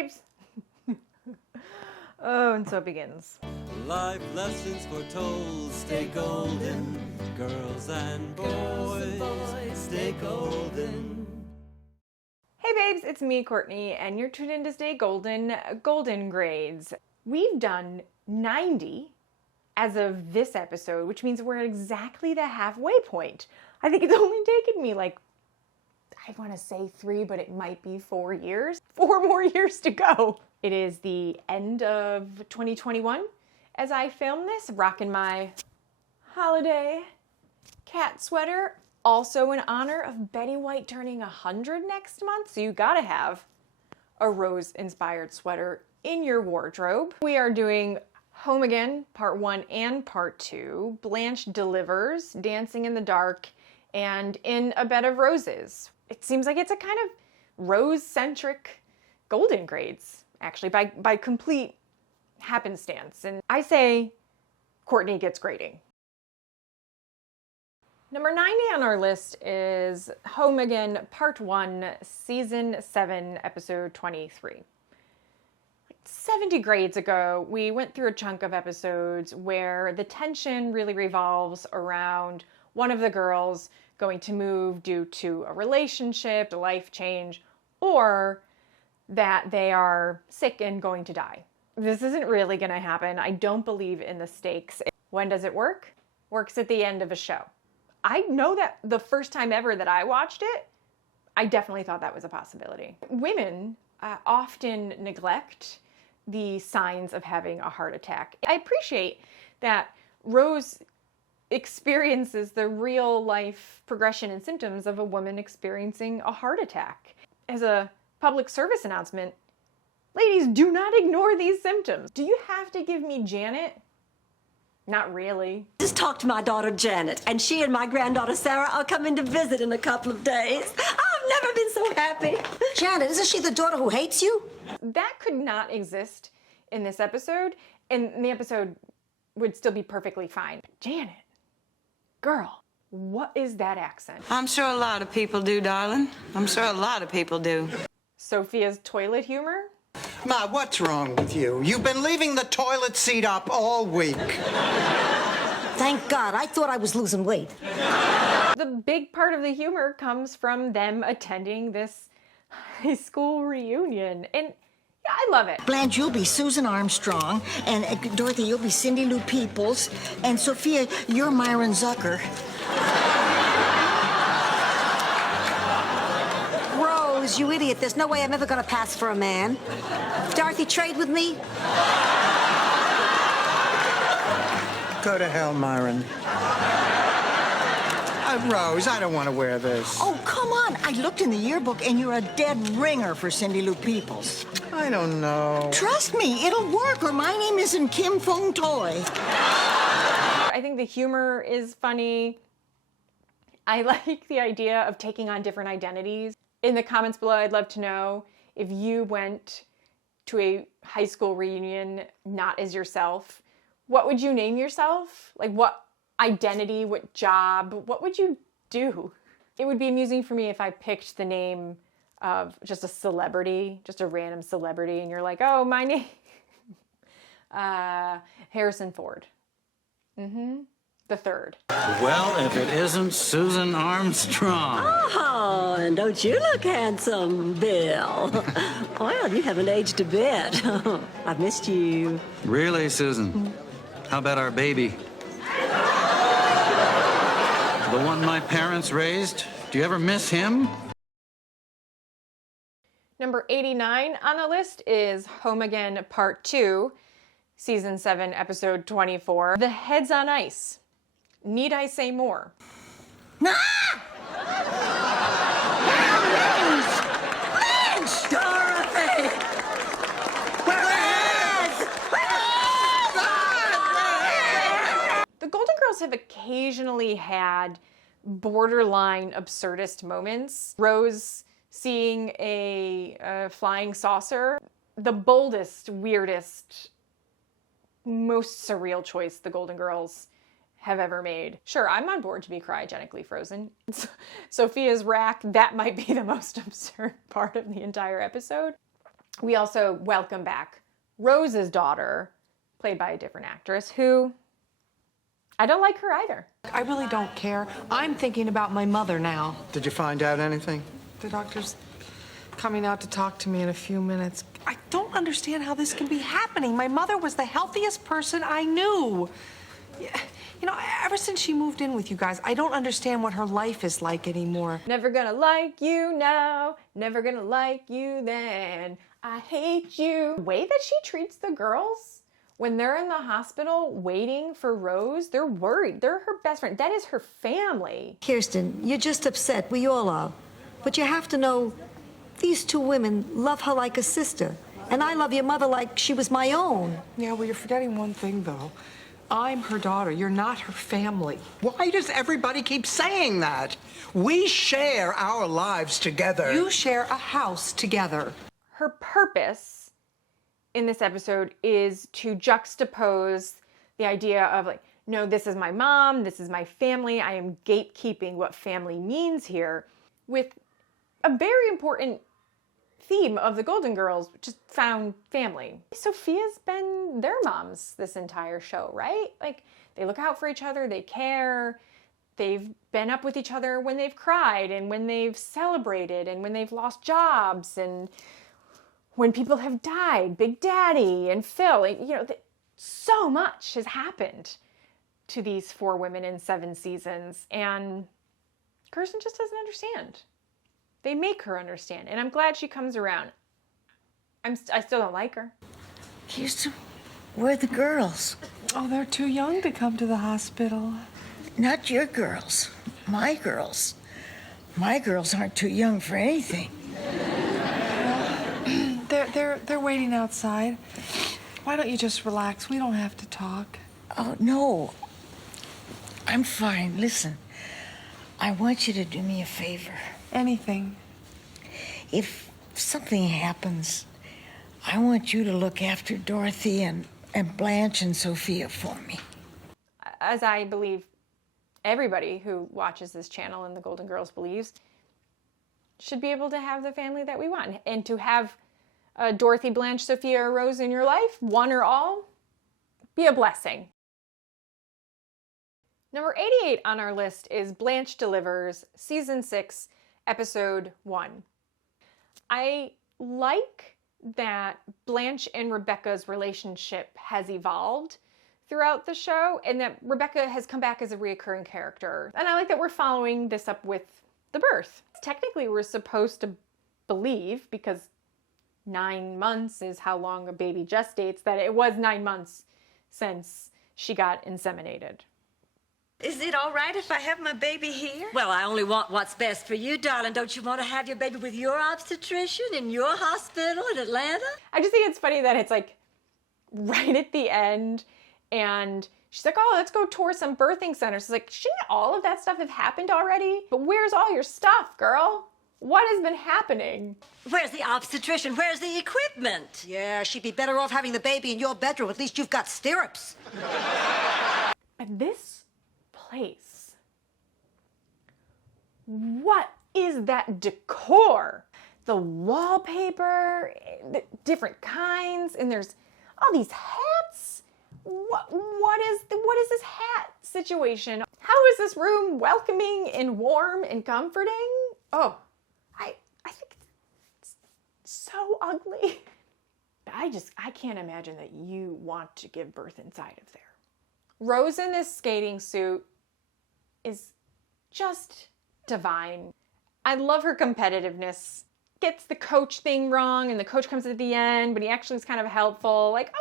babes. Oh, and so it begins. Life lessons foretold, stay golden. Girls and boys, stay golden. Hey babes, it's me, Courtney, and you're tuned in to Stay Golden, Golden Grades. We've done 90 as of this episode, which means we're at exactly the halfway point. I think it's only taken me I want to say 3, but it might be 4 years. 4 more years to go. It is the end of 2021 as I film this, rocking my holiday cat sweater. Also in honor of Betty White turning 100 next month, so you gotta have a Rose-inspired sweater in your wardrobe. We are doing Home Again, Part 1 and Part 2, Blanche Delivers, Dancing in the Dark, and In a Bed of Roses. It seems like it's a kind of Rose-centric Golden Grades, actually, by complete happenstance. And I say Courtney gets grading. Number 90 on our list is Home Again, Part 1, Season 7, Episode 23. 70 grades ago, we went through a chunk of episodes where the tension really revolves around one of the girls going to move due to a relationship, a life change, or that they are sick and going to die. This isn't really going to happen. I don't believe in the stakes. When does it work? Works at the end of a show. I know that the first time ever that I watched it, I definitely thought that was a possibility. Women often neglect the signs of having a heart attack. I appreciate that Rose experiences the real life progression and symptoms of a woman experiencing a heart attack. As a public service announcement, ladies, do not ignore these symptoms. Do you have to give me Janet? Not really. Just talked to my daughter Janet, and she and my granddaughter Sarah are coming to visit in a couple of days. I've never been so happy. Janet, isn't she the daughter who hates you? That could not exist in this episode, and the episode would still be perfectly fine. Janet, girl, what is that accent? I'm sure a lot of people do, darling. I'm sure a lot of people do. Sophia's toilet humor? Ma, what's wrong with you? You've been leaving the toilet seat up all week. Thank God, I thought I was losing weight. The big part of the humor comes from them attending this high school reunion, and yeah, I love it. Blanche, you'll be Susan Armstrong, and Dorothy, you'll be Cindy Lou Peoples, and Sophia, you're Myron Zucker. Rose, you idiot, there's no way I'm ever gonna pass for a man. Dorothy, trade with me? Go to hell, Myron. Rose, I don't want to wear this. Oh, come on. I looked in the yearbook, and you're a dead ringer for Cindy Lou Peoples. I don't know. Trust me, it'll work, or my name isn't Kim Fong Toy. I think the humor is funny. I like the idea of taking on different identities. In the comments below, I'd love to know if you went to a high school reunion not as yourself, what would you name yourself? Like what identity, what job, what would you do? It would be amusing for me if I picked the name of just a celebrity, just a random celebrity, and you're like, oh, my name, Harrison Ford. The third. Well, if it isn't Susan Armstrong. Oh, and don't you look handsome, Bill? Well, you haven't aged a bit. I've missed you. Really, Susan? How about our baby? The one my parents raised? Do you ever miss him? Number 89 on the list is Home Again Part 2, Season 7, Episode 24, The Heads on Ice. Need I say more? Ah! Blanche! Dorothy! The Golden Girls have occasionally had borderline absurdist moments. Rose seeing a flying saucer. The boldest, weirdest, most surreal choice the Golden Girls have ever made. Sure, I'm on board to be cryogenically frozen. Sophia's rack, that might be the most absurd part of the entire episode. We also welcome back Rose's daughter, played by a different actress, who I don't like her either. I really don't care. I'm thinking about my mother now. Did you find out anything? The doctor's coming out to talk to me in a few minutes. I don't understand how this can be happening. My mother was the healthiest person I knew. You know, ever since she moved in with you guys, I don't understand what her life is like anymore. Never gonna like you now, never gonna like you then. I hate you. The way that she treats the girls when they're in the hospital waiting for Rose, they're worried. They're her best friend. That is her family. Kirsten, you're just upset. We all are. But you have to know, these two women love her like a sister. And I love your mother like she was my own. Yeah, well, you're forgetting one thing, though. I'm her daughter. You're not her family. Why does everybody keep saying that? We share our lives together. You share a house together. Her purpose in this episode is to juxtapose the idea of like, no, this is my mom, this is my family, I am gatekeeping what family means here, with a very important theme of the Golden Girls, which is found family. Sophia's been their moms this entire show, right? Like, they look out for each other, they care, they've been up with each other when they've cried and when they've celebrated and when they've lost jobs and when people have died. Big Daddy and Phil, you know, so much has happened to these four women in 7 seasons, and Kirsten just doesn't understand. They make her understand, and I'm glad she comes around. I still don't like her. Kirsten, where are the girls? Oh, they're too young to come to the hospital. Not your girls. My girls. My girls aren't too young for anything. They're waiting outside. Why don't you just relax? We don't have to talk. Oh, no. I'm fine. Listen, I want you to do me a favor. Anything. If something happens, I want you to look after Dorothy and Blanche and Sophia for me. As I believe everybody who watches this channel and the Golden Girls believes, should be able to have the family that we want. And to have Dorothy, Blanche, Sophia, or Rose in your life, one or all, be a blessing. Number 88 on our list is Blanche Delivers, Season 6, Episode 1. I like that Blanche and Rebecca's relationship has evolved throughout the show, and that Rebecca has come back as a reoccurring character. And I like that we're following this up with the birth. Technically, we're supposed to believe, because 9 months is how long a baby gestates, that it was 9 months since she got inseminated. Is it all right if I have my baby here? Well, I only want what's best for you, darling. Don't you want to have your baby with your obstetrician in your hospital in Atlanta? I just think it's funny that it's like right at the end, and she's like, oh, let's go tour some birthing centers. It's like, shouldn't all of that stuff have happened already? But where's all your stuff, girl? What has been happening? Where's the obstetrician? Where's the equipment? Yeah, she'd be better off having the baby in your bedroom. At least you've got stirrups. At this place, what is that decor? The wallpaper, the different kinds, and there's all these hats. What is this hat situation? How is this room welcoming and warm and comforting? Oh, I think it's so ugly. I can't imagine that you want to give birth inside of there. Rose in this skating suit is just divine. I love her competitiveness. Gets the coach thing wrong, and the coach comes at the end, but he actually is kind of helpful. Like,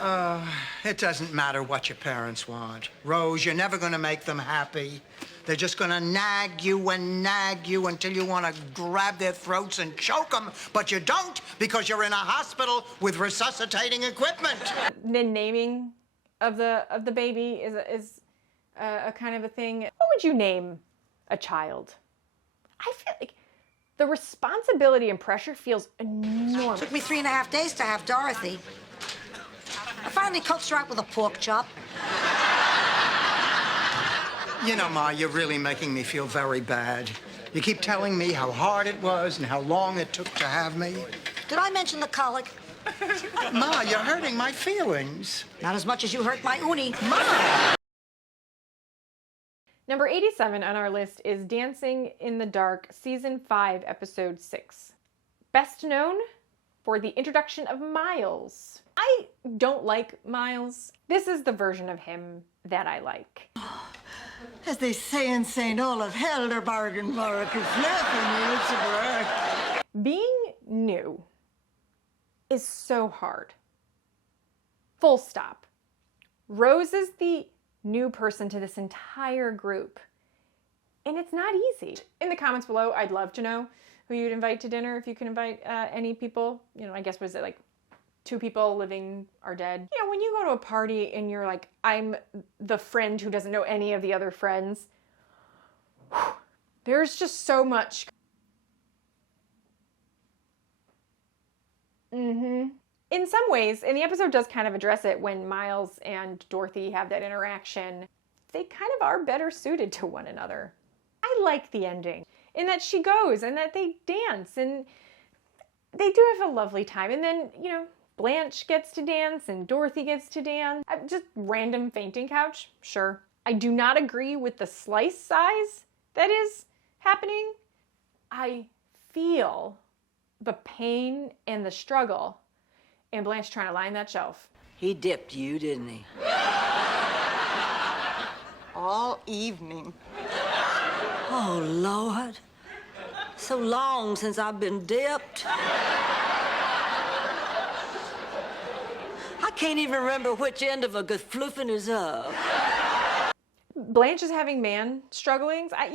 oh. It doesn't matter what your parents want. Rose, you're never gonna make them happy. They're just gonna nag you until you wanna grab their throats and choke them, but you don't, because you're in a hospital with resuscitating equipment. The naming of the baby is a kind of a thing. What would you name a child? I feel like the responsibility and pressure feels enormous. Took me 3.5 days to have Dorothy. I finally coaxed her out with a pork chop. You know, Ma, you're really making me feel very bad. You keep telling me how hard it was and how long it took to have me. Did I mention the colic? Ma, you're hurting my feelings. Not as much as you hurt my uni. Number 87 on our list is Dancing in the Dark, Season 5, Episode 6. Best known for the introduction of Miles. I don't like Miles. This is the version of him that I like. As they say in St. Olaf, helder bargain for a kerfluffen. Being new is so hard. Full stop. Rose is the new person to this entire group, and it's not easy. In the comments below, I'd love to know who you'd invite to dinner if you can invite any people. You know, I guess, was it like 2 people living or dead? You know, when you go to a party and you're like, I'm the friend who doesn't know any of the other friends, there's just so much. In some ways, and the episode does kind of address it when Miles and Dorothy have that interaction, they kind of are better suited to one another. I like the ending in that she goes and that they dance and they do have a lovely time. And then, you know, Blanche gets to dance and Dorothy gets to dance. Just random fainting couch, sure. I do not agree with the slice size that is happening. I feel the pain and the struggle in Blanche trying to line that shelf. He dipped you, didn't he? All evening. Oh, Lord. So long since I've been dipped. I can't even remember which end of a gefluffen is up. Blanche is having man strugglings. I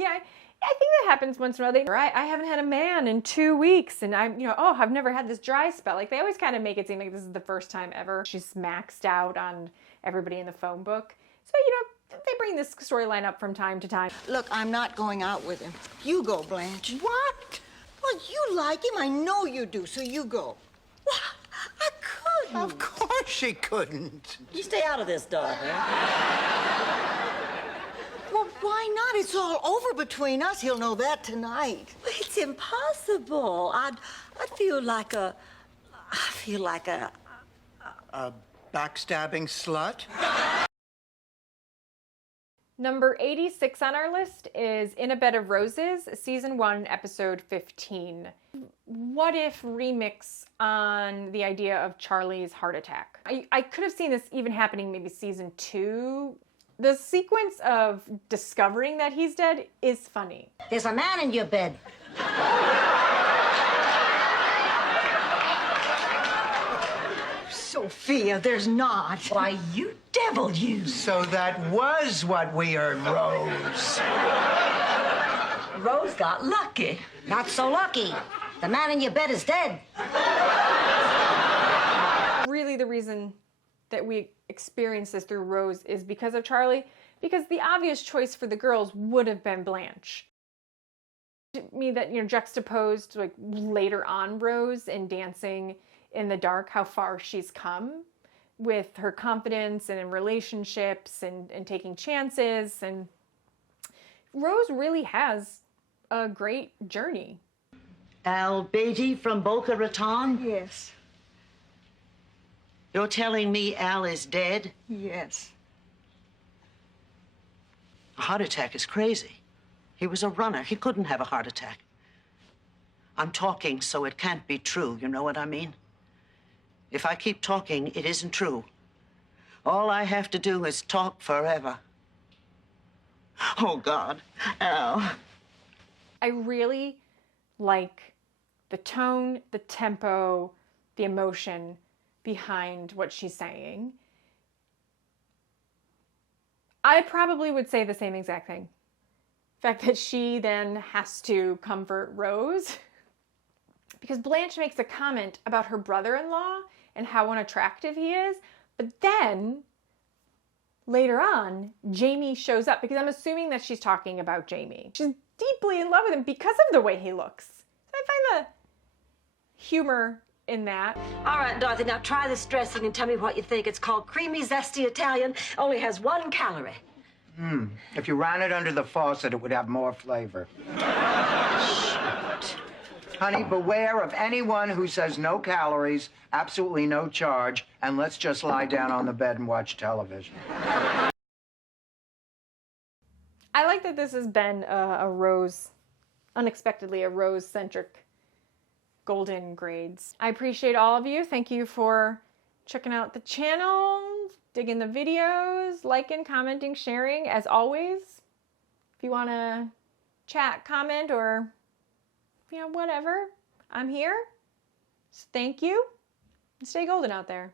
think that happens once in a while. I haven't had a man in 2 weeks, and I've never had this dry spell. Like, they always kind of make it seem like this is the first time ever she's maxed out on everybody in the phone book. So, they bring this storyline up from time to time. Look, I'm not going out with him. You go, Blanche. What? Well, you like him. I know you do, so you go. What? I couldn't. Of course she couldn't. You stay out of this, Dorothy. Well, why not? It's all over between us. He'll know that tonight. It's impossible. I'd feel like a A backstabbing slut? Number 86 on our list is In a Bed of Roses, Season 1, Episode 15. What if remix on the idea of Charlie's heart attack? I could have seen this even happening maybe Season 2. The sequence of discovering that he's dead is funny. There's a man in your bed. Sophia, there's not. Why, you devil, you. So that was what we heard, Rose. Rose got lucky. Not so lucky. The man in your bed is dead. Really, the reason that we experience this through Rose is because of Charlie, because the obvious choice for the girls would have been Blanche. To me, that, juxtaposed like later on Rose and Dancing in the Dark, how far she's come with her confidence and in relationships and taking chances. And Rose really has a great journey. Al Beatty from Boca Raton? Yes. You're telling me Al is dead? Yes. A heart attack is crazy. He was a runner. He couldn't have a heart attack. I'm talking, so it can't be true. You know what I mean? If I keep talking, it isn't true. All I have to do is talk forever. Oh, God. Al. I really like the tone, the tempo, the emotion behind what she's saying. I probably would say the same exact thing. The fact that she then has to comfort Rose, because Blanche makes a comment about her brother-in-law and how unattractive he is, but then later on, Jamie shows up, because I'm assuming that she's talking about Jamie. She's deeply in love with him because of the way he looks. So I find the humor in that. All right, Dorothy, now try this dressing and tell me what you think. It's called Creamy Zesty Italian, only has 1 calorie. If you ran it under the faucet, it would have more flavor. Honey, beware of anyone who says no calories, absolutely no charge, and let's just lie down on the bed and watch television. I like that this has been unexpectedly a Rose-centric golden grades. I appreciate all of you. Thank you for checking out the channel, digging the videos, liking, commenting, sharing. As always, if you want to chat, comment, or whatever, I'm here. So thank you. Stay golden out there.